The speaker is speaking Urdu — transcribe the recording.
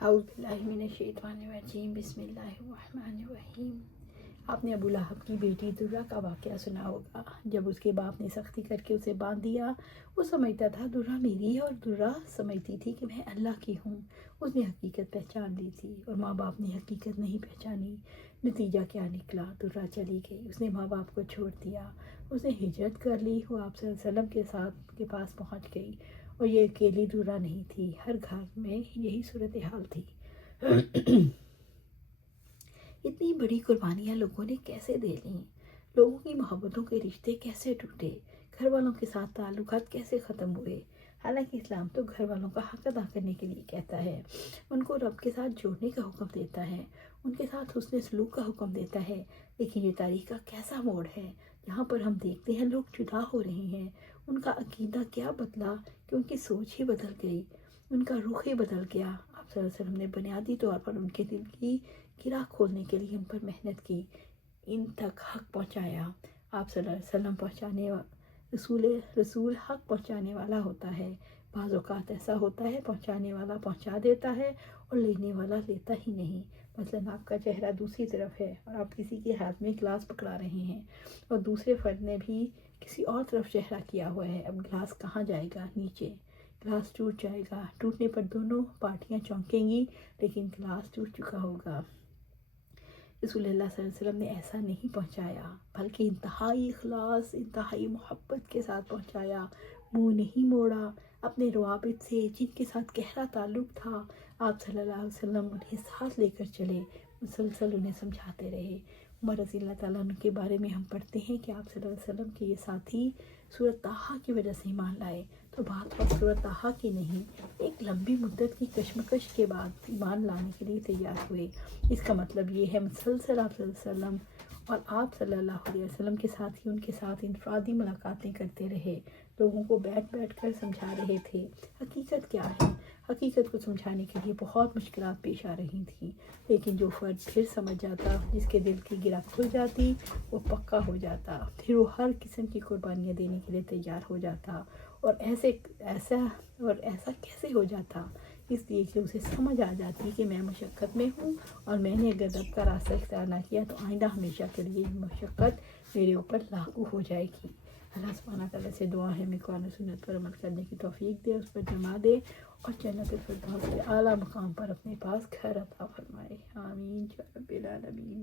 اعوذ باللہ من الشیطان الرجیم، بسم اللہ الرحمن الرحیم۔ آپ نے ابو لہب کی بیٹی درہ کا واقعہ سنا ہوگا۔ جب اس کے باپ نے سختی کر کے اسے باندھ دیا، وہ سمجھتا تھا درہ میری ہے، اور درہ سمجھتی تھی کہ میں اللہ کی ہوں۔ اس نے حقیقت پہچان لی تھی اور ماں باپ نے حقیقت نہیں پہچانی۔ نتیجہ کیا نکلا؟ درہ چلی گئی، اس نے ماں باپ کو چھوڑ دیا، اس نے ہجرت کر لی۔ وہ آپ صلی اللہ علیہ وسلم کے پاس پہنچ گئی، اور یہ اکیلی درہ نہیں تھی، ہر گھر میں یہی صورتحال تھی۔ اتنی بڑی قربانیاں لوگوں نے کیسے دے لیں؟ لوگوں کی محبتوں کے رشتے کیسے ٹوٹے؟ گھر والوں کے ساتھ تعلقات کیسے ختم ہوئے؟ حالانکہ اسلام تو گھر والوں کا حق ادا کرنے کے لیے کہتا ہے، ان کو رب کے ساتھ جوڑنے کا حکم دیتا ہے، ان کے ساتھ حسن سلوک کا حکم دیتا ہے۔ لیکن یہ تاریخ کا کیسا موڑ ہے جہاں پر ہم دیکھتے ہیں لوگ جدا ہو رہے ہیں۔ ان کا عقیدہ کیا بدلا کہ ان کی سوچ ہی بدل گئی، ان کا رخ ہی بدل گیا۔ آپ صلی اللہ علیہ وسلم نے بنیادی طور پر ان کے دل کی گرہ کھولنے کے لیے ان پر محنت کی، ان تک حق پہنچایا۔ آپ صلی اللہ علیہ وسلم رسول حق پہنچانے والا ہوتا ہے۔ بعض اوقات ایسا ہوتا ہے پہنچانے والا پہنچا دیتا ہے اور لینے والا لیتا ہی نہیں۔ مثلاً آپ کا چہرہ دوسری طرف ہے اور آپ کسی کے ہاتھ میں گلاس پکڑا رہے ہیں، اور دوسرے فرد نے بھی کسی اور طرف چہرہ کیا ہوا ہے۔ اب گلاس کہاں جائے گا؟ نیچے۔ گلاس ٹوٹ جائے گا، ٹوٹنے پر دونوں پارٹیاں چونکیں گی، لیکن گلاس ٹوٹ چکا ہوگا۔ رسول اللہ صلی اللہ علیہ وسلم نے ایسا نہیں پہنچایا، بلکہ انتہائی اخلاص، انتہائی محبت کے ساتھ پہنچایا۔ منہ نہیں موڑا، اپنے روابط سے جن کے ساتھ گہرا تعلق تھا، آپ صلی اللہ علیہ وسلم انہیں ساتھ لے کر چلے، مسلسل انہیں سمجھاتے رہے۔ عمر رضی اللہ تعالیٰ عنہ کے بارے میں ہم پڑھتے ہیں کہ آپ صلی اللہ علیہ وسلم کے یہ ساتھی سورۃ طٰہٰ کی وجہ سے ایمان لائے، تو بات سورۃ طٰہٰ کی نہیں، ایک لمبی مدت کی کشمکش کے بعد ایمان لانے کے لیے تیار ہوئے۔ اس کا مطلب یہ ہے مسلسل آپ صلی اللہ علیہ وسلم اور آپ صلی اللہ علیہ وسلم کے ساتھ ان کے ساتھ انفرادی ملاقاتیں کرتے رہے، لوگوں کو بیٹھ کر سمجھا رہے تھے حقیقت کیا ہے۔ حقیقت کو سمجھانے کے لیے بہت مشکلات پیش آ رہی تھیں، لیکن جو فرد پھر سمجھ جاتا، جس کے دل کی گرہ کھل جاتی، وہ پکا ہو جاتا، پھر وہ ہر قسم کی قربانیاں دینے کے لیے تیار ہو جاتا۔ اور ایسا کیسے ہو جاتا؟ اس لیے کہ اسے سمجھ آ جاتی کہ میں مشقت میں ہوں، اور میں نے اگر رب کا راستہ اختیار نہ کیا تو آئندہ ہمیشہ کے لیے یہ مشقت میرے اوپر لاگو ہو جائے گی۔ اللہ سبحانہ تعالیٰ سے دعا ہے ہمیں قرآن و سنت پر عمل کرنے کی توفیق دے، اس پر جمع دے، اور جنت الفردوس کے اعلیٰ مقام پر اپنے پاس گھر عطا فرمائے۔ آمین یا رب العالمین۔